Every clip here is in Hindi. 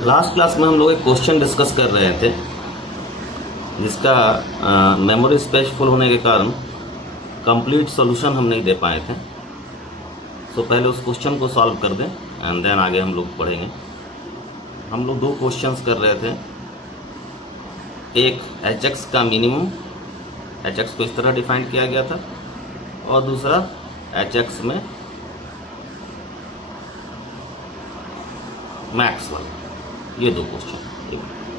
लास्ट क्लास में हम लोग एक क्वेश्चन डिस्कस कर रहे थे जिसका मेमोरी स्पेस फुल होने के कारण कंप्लीट सॉल्यूशन हम नहीं दे पाए थे। तो पहले उस क्वेश्चन को सॉल्व कर दें एंड देन आगे हम लोग पढ़ेंगे। हम लोग दो क्वेश्चंस कर रहे थे, एक hx का मिनिमम, hx को इस तरह डिफाइन किया गया था, और दूसरा hx में मैक्स वाला। ये दो क्वेश्चन,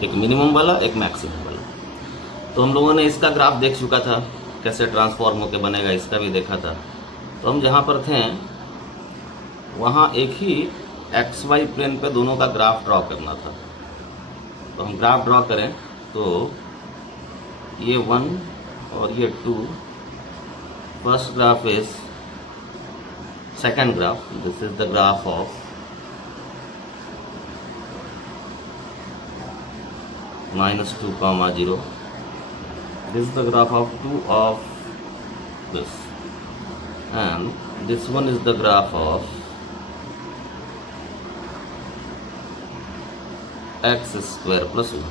एक मिनिमम वाला एक मैक्सिमम वाला। तो हम लोगों ने इसका ग्राफ देख चुका था, कैसे ट्रांसफॉर्म होकर बनेगा इसका भी देखा था। तो हम जहाँ पर थे वहाँ एक ही एक्स वाई प्लेन पे दोनों का ग्राफ ड्रॉ करना था। तो हम ग्राफ ड्रॉ करें तो ये 1 और ये 2, first graph is second graph, this is the graph of -2, 0. This is the graph of 2 of this, and this one is the graph of x square plus 1.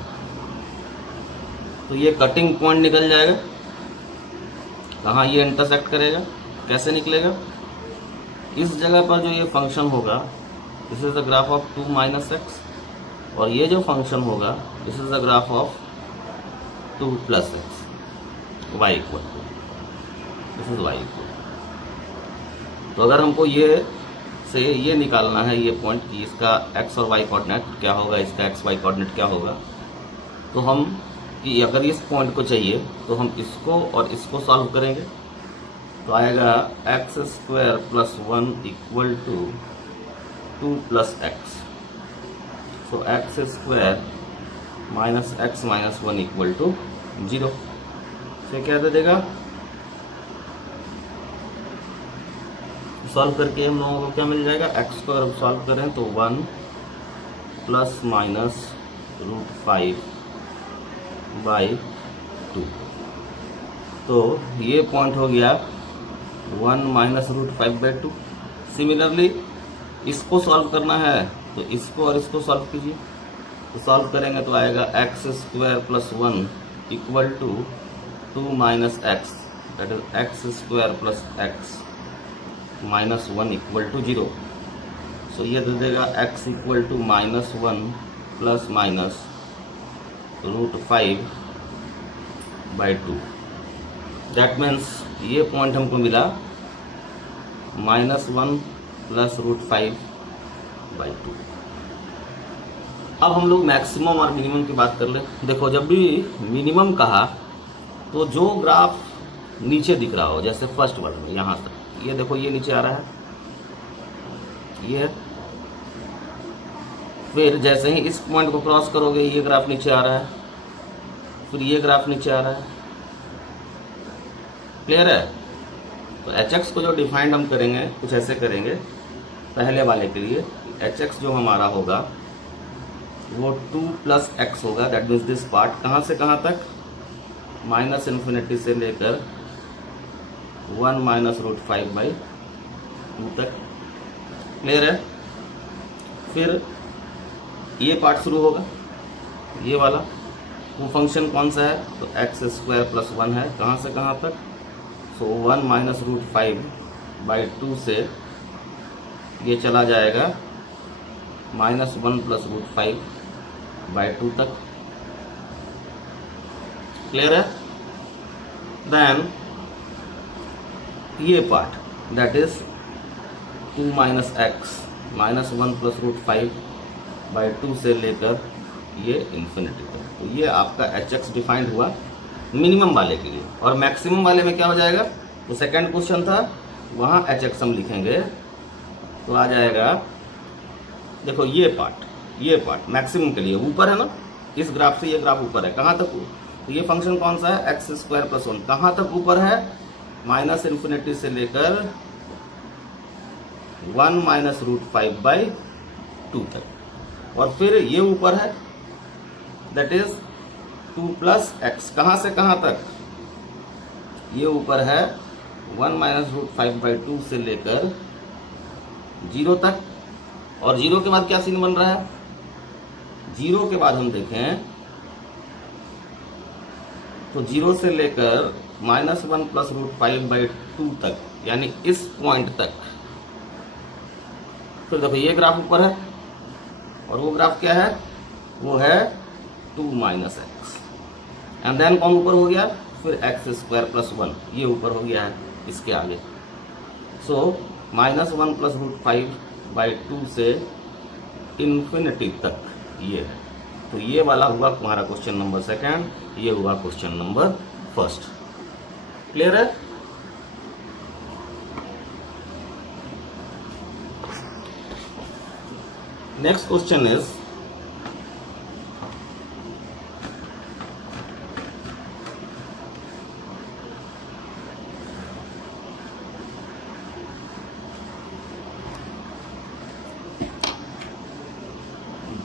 तो ये कटिंग पॉइंट निकल जाएगा, कहाँ ये इंटरसेक्ट करेगा, कैसे निकलेगा? इस जगह पर जो ये फंक्शन होगा, this is the graph of 2 - x, और ये जो फंक्शन होगा this is the graph of 2 + x, y equal to, this is y equal. तो अगर हमको ये से ये निकालना है ये पॉइंट कि इसका x और y कोऑर्डिनेट क्या होगा, इसका x y कोऑर्डिनेट क्या होगा, तो हम कि अगर इस पॉइंट को चाहिए तो हम इसको और इसको सॉल्व करेंगे। तो आएगा x² + 1 equal to 2 + x। So x² - x - 1 equal to 0 से क्या दे देगा? सॉल्व करके हम लोगों को क्या मिल जाएगा? x को अगर सॉल्व करें तो 1 ± √5/2। तो ये पॉइंट हो गया 1 - √5/2। सिमिलरली इसको सॉल्व करना है तो इसको और इसको सॉल्व कीजिए। तो सॉल्व करेंगे तो आएगा x² + 1 equal to 2 - x, that is x² + x - 1 equal to 0। So ये दे देगा x equal to -1 ± √5/2। That means ये पॉइंट हमको मिला -1 + √5/2। अब हम लोग मैक्सिमम और मिनिमम की बात कर ले। देखो, जब भी मिनिमम कहा तो जो ग्राफ नीचे दिख रहा हो, जैसे फर्स्ट वाले में यहाँ तक, ये देखो ये नीचे आ रहा है, ये फिर जैसे ही इस पॉइंट को क्रॉस करोगे ये ग्राफ नीचे आ रहा है, फिर ये ग्राफ नीचे आ रहा है। क्लियर है? तो hx को जो डिफाइंड हम करेंगे कुछ ऐसे करेंगे। पहले वाले के लिए hx जो हमारा होगा वो 2 + x होगा, दैट मीन्स दिस पार्ट कहाँ से कहाँ तक, -∞ से लेकर 1 - √5/2 तक। क्लियर है? फिर ये पार्ट शुरू होगा, ये वाला। वो फंक्शन कौन सा है? तो x² + 1 है, कहाँ से कहाँ तक? सो 1 - √5/2 से ये चला जाएगा -1 + √5/2 तक। क्लियर है? देन ये पार्ट दैट इज 2 - x -1 + √5/2 से लेकर ये इन्फिनिटी तक। तो ये आपका hx डिफाइंड हुआ मिनिमम वाले के लिए। और मैक्सिमम वाले में क्या हो जाएगा? तो सेकंड क्वेश्चन था, वहाँ hx हम लिखेंगे तो आ जाएगा, देखो ये पार्ट मैक्सिमम के लिए ऊपर है ना, इस ग्राफ से ये ग्राफ ऊपर है, कहाँ तक? तो ये फंक्शन कौन सा है? x² + 1 कहाँ तक ऊपर है? -∞ से लेकर 1 - √5/2 तक। और फिर ये ऊपर है, दैट इज 2 + x, कहाँ से कहाँ तक? ये ऊपर है 1 - √5/2 से लेकर 0 तक। और 0 के बाद क्या सीन बन रहा है? 0 के बाद हम देखें तो 0 से लेकर -1 + √5/2 तक, यानी इस पॉइंट तक। फिर देखो ये ग्राफ ऊपर है और वो ग्राफ क्या है, वो है 2 - x, एंड देन कौन ऊपर हो गया, फिर x² + 1, ये ऊपर हो गया है इसके आगे। सो -1 + √5/2 से इन्फिनिटी तक ये है। तो ये वाला हुआ तुम्हारा क्वेश्चन नंबर 2, ये हुआ क्वेश्चन नंबर 1। क्लियर है? Next question is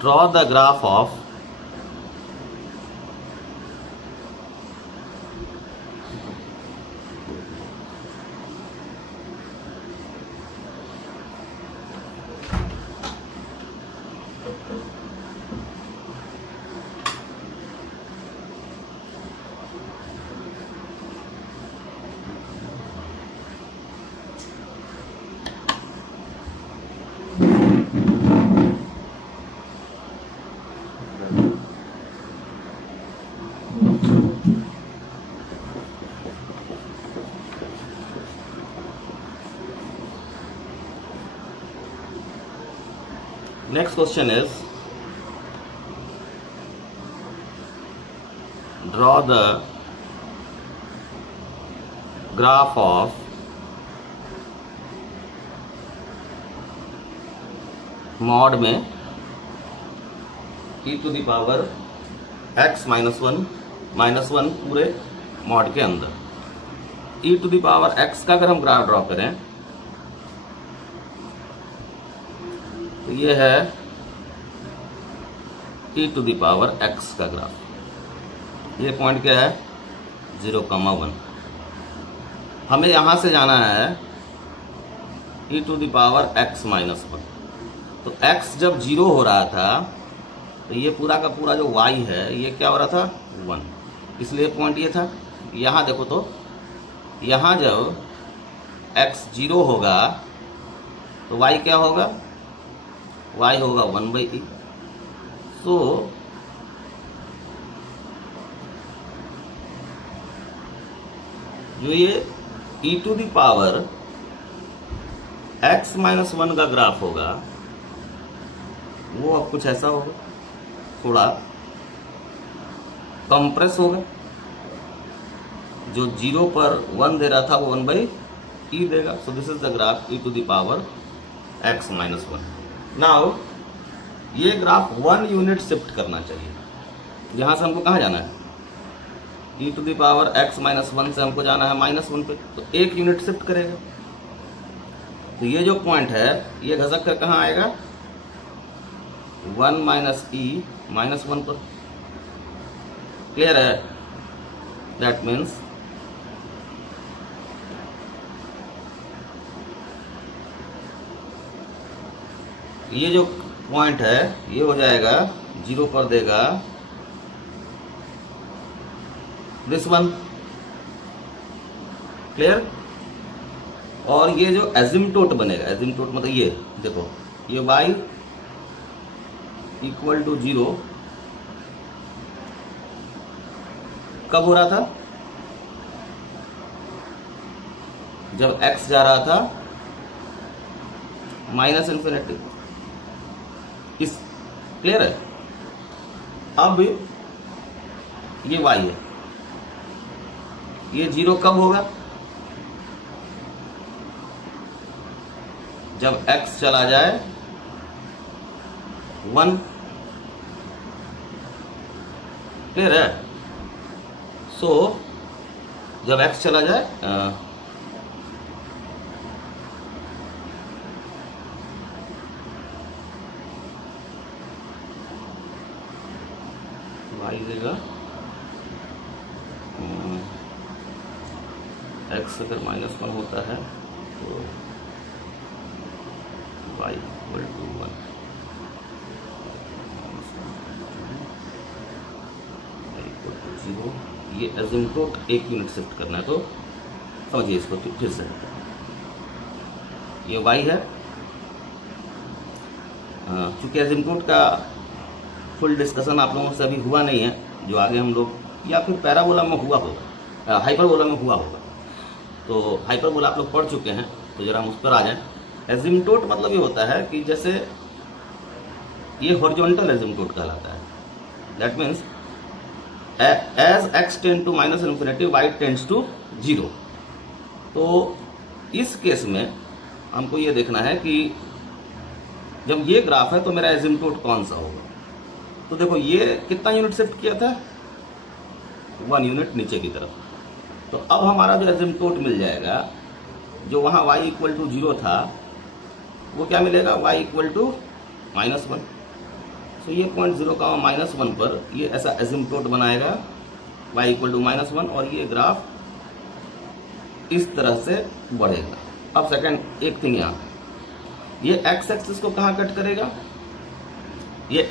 draw the graph of next question is draw the graph of mod में e to the power x -1 पूरे मॉड के अंदर। e to the power x का अगर हम ग्राफ ड्रॉ करें तो ये है e to the power x का ग्राफ। ये पॉइंट क्या है, 0,1। हमें यहां से जाना है e to the power x -1। तो x जब 0 हो रहा था तो ये पूरा का पूरा जो y है ये क्या हो रहा था, 1। इसलिए पॉइंट ये था। यहां देखो तो यहां जब x 0 होगा तो y क्या होगा, y होगा 1/e। सो जो ये e to the power x -1 का ग्राफ होगा वो अब कुछ ऐसा होगा, थोड़ा कंप्रेस होगा। जो 0 पर 1 दे रहा था वो 1/e देगा। सो this is the graph e to the power x -1। Now ये ग्राफ 1 यूनिट शिफ्ट करना चाहिए। यहां से हमको कहाँ जाना है, e to the power x -1 से हमको जाना है -1 पे, तो 1 यूनिट शिफ्ट करेगा। तो ये जो पॉइंट है ये घसक कर कहाँ आएगा, 1 - e -1 पर। क्लियर है? दैट मीन्स ये जो पॉइंट है ये हो जाएगा 0 पर देगा दिस 1। क्लियर? और ये जो एजिम्पटोट बनेगा, एजिम्पटोट मतलब ये देखो, ये y = 0 कब हो रहा था, जब x जा रहा था -∞। इस क्लियर है? अब ये y है, ये 0 कब होगा, जब x चला जाए 1। क्लियर है? सो जब x चला जाए y देगा x अगर -1 होता है तो y = 1। ये एसिम्पटोट एक यूनिट शिफ्ट करना है, तो समझिए इसको फिर से। ये y है, चूँकि एसिम्पटोट का फुल डिस्कशन आप लोगों से अभी हुआ नहीं है, जो आगे हम लोग या फिर पैराबोला में हुआ होगा, हाइपरबोला में हुआ होगा, तो हाइपरबोला आप लोग पढ़ चुके हैं, तो जरा हम उस पर आ जाएं। एसिम्पटोट मतलब ये होता है कि जैसे ये हॉरिजॉन्टल एसिम्पटोट कहलाता है। That means as x tend to minus infinity y tends to 0। तो इस केस में हमको ये देखना है कि जब ये ग्राफ है तो मेरा एसिम्पटोट कौन सा होगा। तो देखो ये कितना यूनिट शिफ्ट किया था, 1 यूनिट नीचे की तरफ। तो अब हमारा जो एसिम्पटोट मिल जाएगा, जो वहाँ y इक्वल टू 0 था, वो क्या मिलेगा, y इक्वल टू -1। तो ये पॉइंट 0, -1 पर ये ऐसा एसिम्पटोट बनाएगा, y इक्वल टू -1, और ये ग्राफ इस तरह से बढ़ेगा। अब सेकंड एक थिंग यहाँ, ये x एक्सिस को कहाँ कट करेगा, ये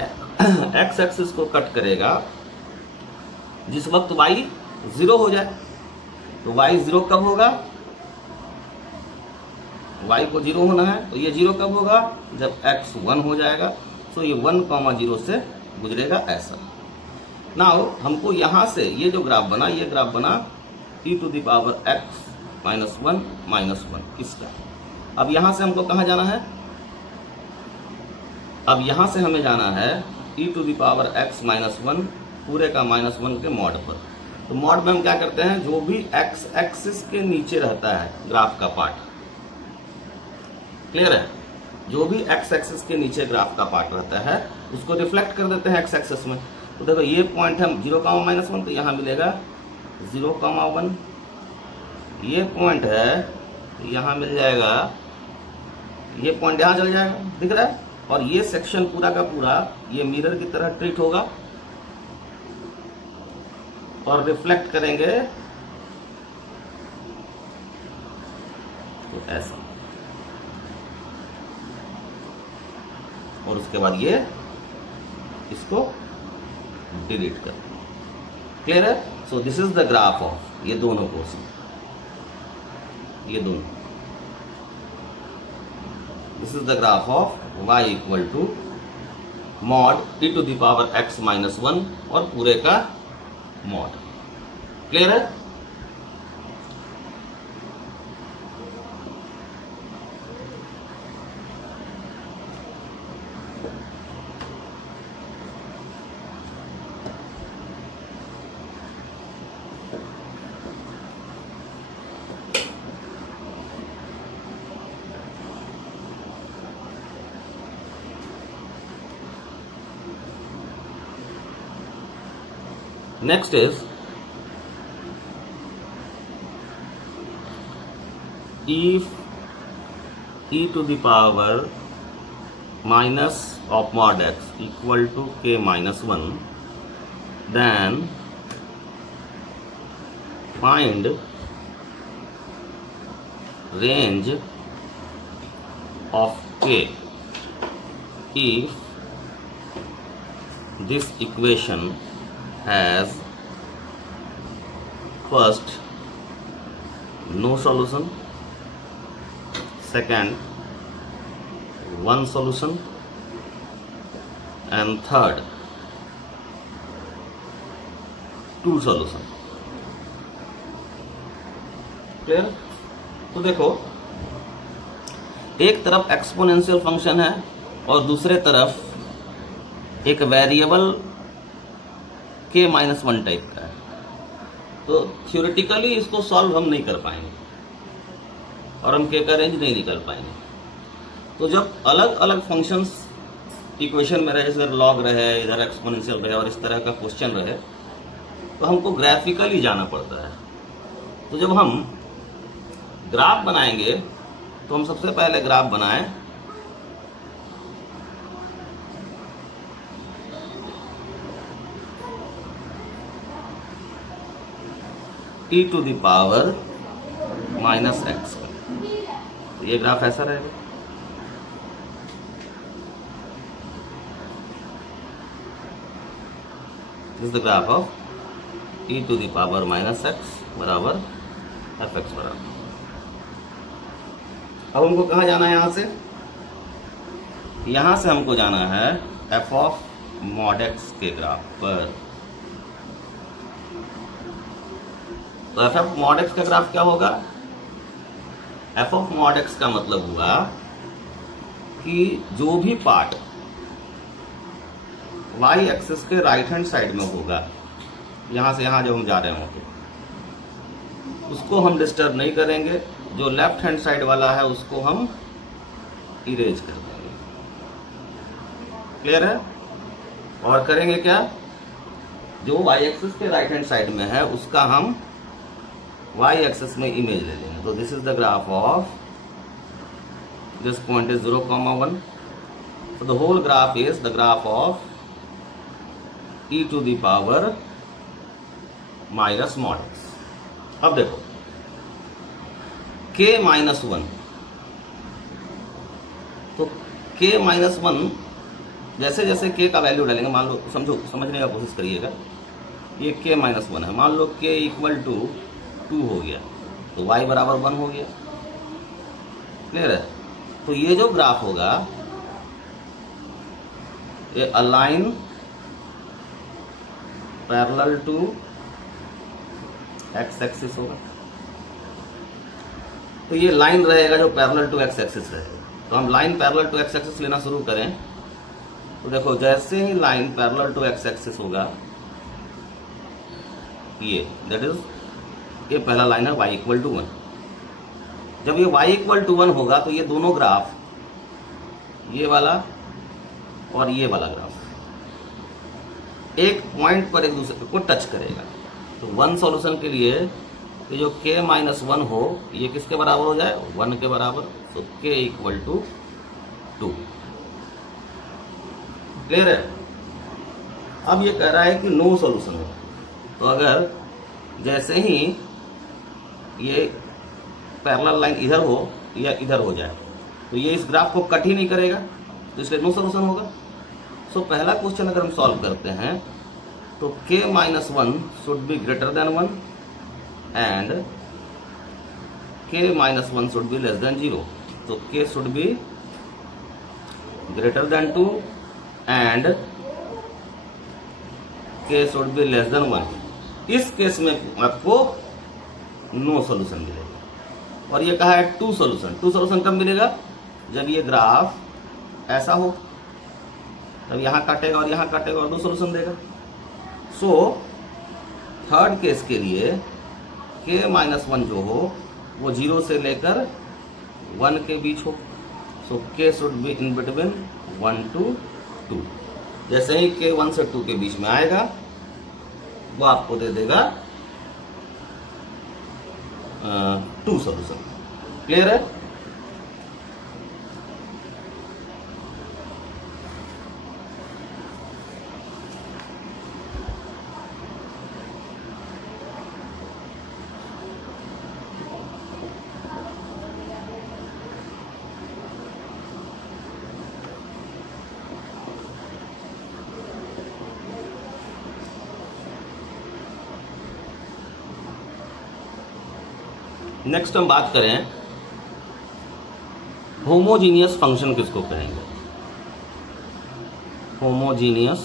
x एक्सिस को कट करेगा जिस वक्त y 0 हो जाए। तो y 0 कब होगा, y को 0 होना है, तो ये 0 कब होगा, जब x 1 हो जाएगा। तो ये 1,0 से गुजरेगा ऐसा। नाउ हमको यहाँ से ये जो ग्राफ बना, ये ग्राफ बना e to the power x -1 इसका। अब यहाँ से हमको कहाँ जाना है, अब यहाँ से हमें जाना है e to the power x -1 पूरे का -1 के मॉड पर। तो मॉड में हम क्या करते हैं, जो भी x एक्सिस के नीचे रहता है ग्राफ का पार्ट, क्लियर है, जो भी x एक्सिस के नीचे ग्राफ का पार्ट रहता है उसको रिफ्लेक्ट कर देते हैं x एक्सिस में। तो देखो ये पॉइंट है 0,-1, तो यहाँ मिलेगा 0,1। ये पॉइंट है, तो यहाँ मिल जाएगा, ये पॉइंट यहाँ चल जाएगा, दिख रहा है। और ये सेक्शन पूरा का पूरा ये मिरर की तरह ट्रीट होगा और रिफ्लेक्ट करेंगे तो ऐसा, और उसके बाद ये इसको डिलीट कर, क्लियर है। So this is the graph of ये दोनों पोर्शन, ये दोनों, this is the graph of y equal to mod e to the power x -1 और पूरे का मॉड, क्लियर है। Next is if e to the power minus of mod x equal to k -1, then find range of k if this equation has first no solution, second one solution, and third two solution, clear. तो देखो एक तरफ एक्सपोनेंशियल फंक्शन है और दूसरे तरफ एक वेरिएबल k -1 टाइप का है। तो थ्योरेटिकली इसको सॉल्व हम नहीं कर पाएंगे और हम k का रेंज नहीं निकाल पाएंगे। तो जब अलग अलग फंक्शंस इक्वेशन में रहे, जैसे लॉग रहे, इधर एक्सपोनेंशियल रहे और इस तरह का क्वेश्चन रहे, तो हमको ग्राफिकली जाना पड़ता है। तो जब हम ग्राफ बनाएंगे तो हम सबसे पहले ग्राफ बनाएं e to the power -x का। तो ये ग्राफ ऐसा रहेगा। This is the graph of e to the power minus x बराबर एफ एक्स बराबर। अब हमको कहाँ जाना है? यहाँ से हमको जाना है एफ ऑफ मॉड एक्स के ग्राफ पर। तो एफ ऑफ मॉड एक्स का ग्राफ क्या होगा? एफ ऑफ मॉड एक्स का मतलब हुआ कि जो भी पार्ट वाई एक्सिस के राइट हैंड साइड में होगा, यहां से यहां जब हम जा रहे होंगे, उसको हम डिस्टर्ब नहीं करेंगे। जो लेफ्ट हैंड साइड वाला है उसको हम इरेज कर देंगे। क्लियर है? और करेंगे क्या? जो वाई एक्सिस के राइट हैंड साइड में है उसका हम वाई एक्सिस में इमेज ले लेंगे। तो this is the graph of this point is 0,1। so the whole graph is the graph of e to the power minus mod x। अब देखो k माइनस 1, तो k माइनस 1 जैसे जैसे k का वैल्यू डालेंगे, मान लो, समझने का कोशिश करिएगा, ये k माइनस 1 है, मान लो k इक्वल टू 2 हो गया तो y बराबर 1 हो गया। क्लियर है? तो ये जो ग्राफ होगा ये align parallel to x axis होगा। तो ये लाइन रहेगा जो पैरेलल टू एक्स एक्सिस रहेगा। तो हम line parallel to x axis लेना शुरू करें तो देखो जैसे ही line parallel to x axis होगा, ये दैट इज ये पहला लाइन है y इक्वल टू 1। जब ये y इक्वल टू 1 होगा तो ये दोनों ग्राफ, ये वाला और ये वाला ग्राफ, एक पॉइंट पर एक दूसरे को टच करेगा। तो वन सॉल्यूशन के लिए कि जो k माइनस 1 हो ये किसके बराबर हो जाए? 1 के बराबर। तो k इक्वल टू 2। क्लियर है? अब ये कह रहा है कि नो सॉल्यूशन हो। तो अगर जैसे ही ये पैरेलल लाइन इधर हो या इधर हो जाए तो ये इस ग्राफ को कट ही नहीं करेगा, तो इसलिए नो सॉल्यूशन होगा। सो पहला क्वेश्चन अगर हम सॉल्व करते हैं तो k minus 1 should be greater than 1 and k minus 1 should be less than 0। तो k should be greater than 2 and k should be less than 1। इस केस में आपको नो सॉल्यूशन मिलेगा। और ये कहा है टू सॉल्यूशन। टू सॉल्यूशन कब मिलेगा? जब ये ग्राफ ऐसा हो, तब यहां काटेगा और यहां काटेगा और दो सॉल्यूशन देगा। सो थर्ड केस के लिए k माइनस 1 जो हो वो 0 से लेकर 1 के बीच हो। सो k should be in between 1 to 2। जैसे ही k 1 से 2 के बीच में आएगा वो आपको दे देगा 2 सॉल्यूशन। क्लियर है? नेक्स्ट हम बात करें होमोजीनियस फंक्शन किसको कहेंगे? Homogeneous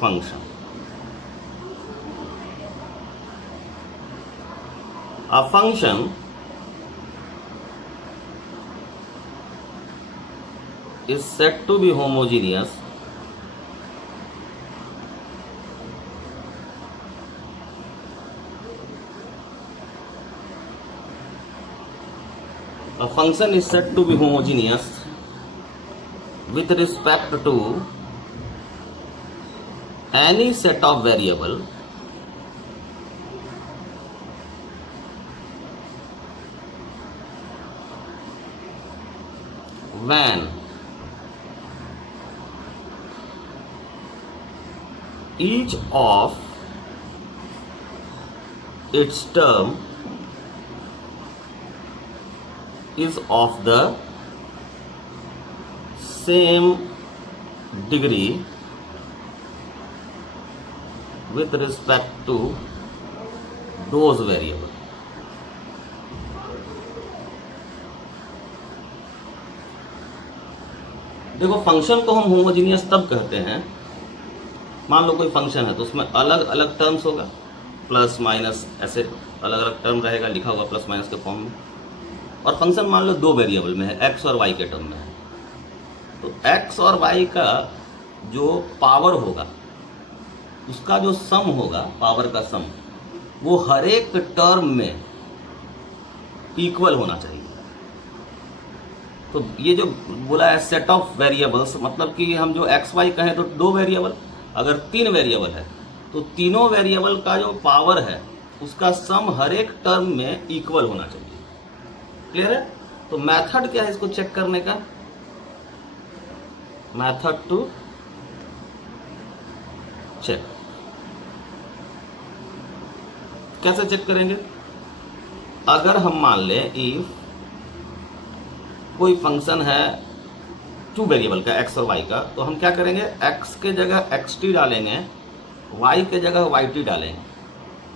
function. A function is said to be homogeneous a function is said to be homogeneous with respect to any set of variable when each of its term is of the same degree with respect to those variable। देखो फंक्शन को हम होमोजीनियस तब कहते हैं, मान लो कोई फंक्शन है तो उसमें अलग अलग टर्म्स होगा, प्लस माइनस ऐसे अलग अलग टर्म रहेगा, लिखा हुआ प्लस माइनस के फॉर्म में, और फंक्शन मान लो दो वेरिएबल में है, एक्स और वाई के टर्म में है। तो एक्स और वाई का जो पावर होगा, उसका जो सम होगा, पावर का सम, वो हर एक टर्म में इक्वल होना चाहिए। तो ये जो बोला है सेट ऑफ वेरिएबल्स, मतलब कि हम जो एक्स वाई कहें तो दो वेरिएबल, अगर तीन वेरिएबल है तो तीनों वेरिएबल का जो पावर है उसका सम हर एक टर्म में इक्वल होना चाहिए। क्लियर है? तो मेथड क्या है इसको चेक करने का? Method to check. कैसे चेक करेंगे? अगर हम मान लें इफ कोई फंक्शन है टू वेरिएबल का, एक्स और वाई का, तो हम क्या करेंगे, एक्स के जगह एक्स टी डालेंगे, वाई के जगह वाई टी डालेंगे।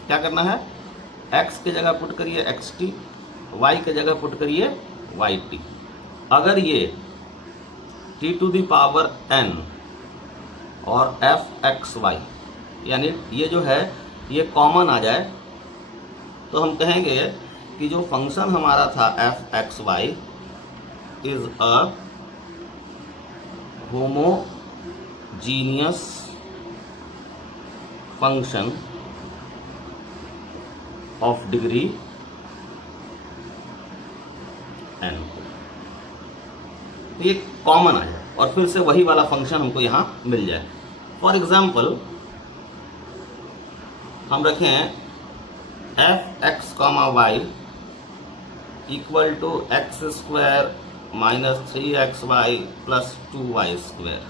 क्या करना है? एक्स के जगह पुट करिए एक्स टी, वाई के जगह पुट करिए वाई टी। अगर ये t to the power n और एफ एक्स वाई, यानी ये जो है ये कॉमन आ जाए, तो हम कहेंगे कि जो फंक्शन हमारा था f x y is a homogeneous function of degree n. तो ये कॉमन आ जाए और फिर से वही वाला फंक्शन हमको यहां मिल जाए। फॉर एग्जाम्पल हम रखें f x comma y equal to x square minus 3xy plus 2y square.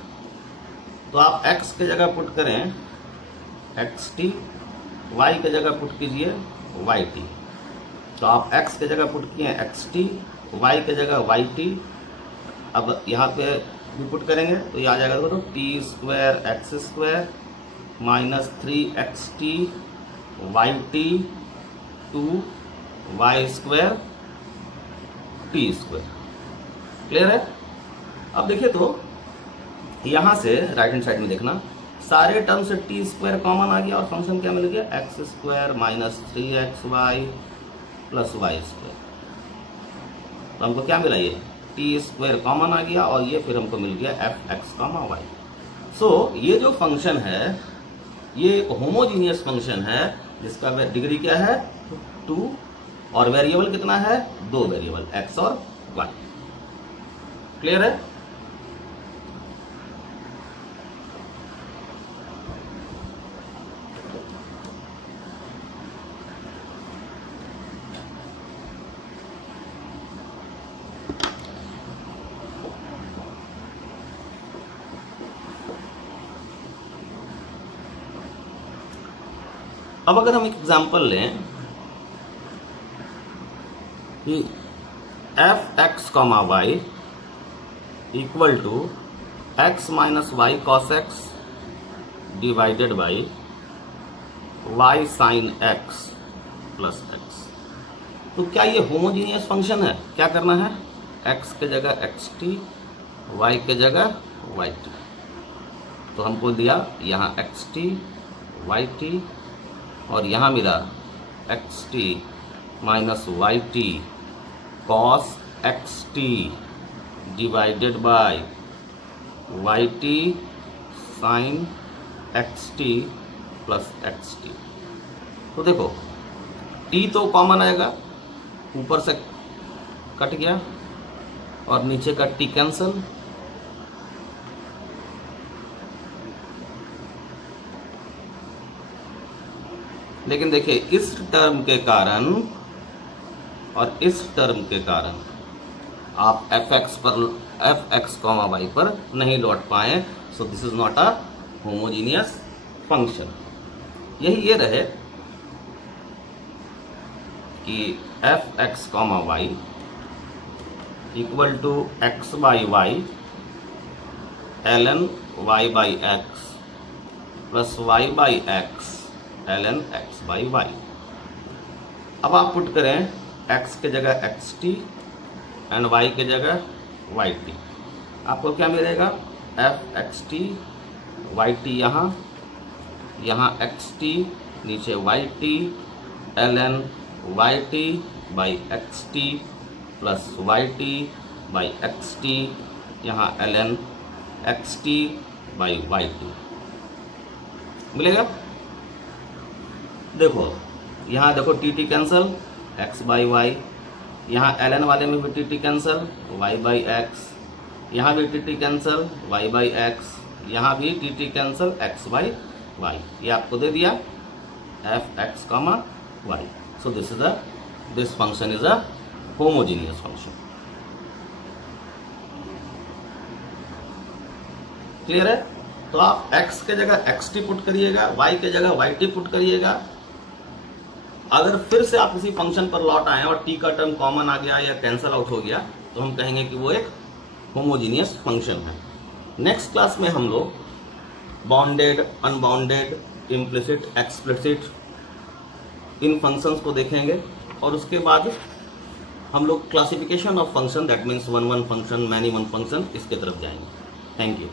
तो आप x के जगह पुट करें xt, y के जगह पुट कीजिए yt। तो आप x के जगह पुट किए xt, y के जगह yt। अब यहाँ पे भी पुट करेंगे तो ये आ जाएगा, तो T square x square minus 3xt yt 2y square T square. Clear है? अब देखिए तो यहां से राइट हैंड साइड में देखना, सारे टर्म से टी स्क्वायर कॉमन आ गया और फंक्शन क्या मिल गया, x square minus 3xy plus y square. तो हमको क्या मिला, ये टी स्क्वायर कॉमन आ गया और ये फिर हमको मिल गया एफ एक्स कॉमा वाई। सो ये जो फंक्शन है ये एक होमोजीनियस फंक्शन है जिसका डिग्री क्या है 2 और वेरिएबल कितना है, दो वेरिएबल एक्स और वाई। क्लियर है? अब अगर हम एक एग्जांपल लें कि f x comma y equal to x minus y cos x divided by y sine x plus x. तो क्या ये होमोजीनियस फंक्शन है? क्या करना है, एक्स के जगह एक्स टी, वाई के जगह वाई टी। तो हमको दिया यहाँ एक्स टी वाई टी और यहाँ मिला x t minus y t cos x t divided by y t sine x t plus x t. तो देखो टी तो कॉमन आएगा, ऊपर से कट गया और नीचे का टी कैंसल। लेकिन देखिए इस टर्म के कारण और इस टर्म के कारण आप एफ एक्स कॉमा वाई पर नहीं लौट पाए। So this is not a homogeneous function. यही ये रहे कि f x comma y equal to x by y ln y by x plus y by x ln x by y. अब आप पुट करें x के जगह xt एंड y के जगह yt, आपको क्या मिलेगा, f xt yt यहाँ xt नीचे yt ln yt by xt plus yt by xt यहाँ ln xt बाई yt मिलेगा। देखो यहाँ देखो t cancel, x by y, यहाँ ln वाले में भी t cancel, y by x, यहाँ भी t cancel, y by x, यहाँ भी t cancel, x by y. ये आपको दे दिया f x comma y. So this function is a homogeneous function. Clear है? तो आप x के जगह xt पुट करिएगा, y के जगह yt पुट करिएगा। अगर फिर से आप किसी फंक्शन पर लौट आए और t का टर्म कॉमन आ गया या कैंसल आउट हो गया तो हम कहेंगे कि वो एक होमोजीनियस फंक्शन है। नेक्स्ट क्लास में हम लोग बाउंडेड, अनबाउंडेड, इम्प्लिसिट, एक्सप्लिसिट इन फंक्शंस को देखेंगे और उसके बाद हम लोग classification of function that means one function, many one function, इसके तरफ जाएंगे। Thank you.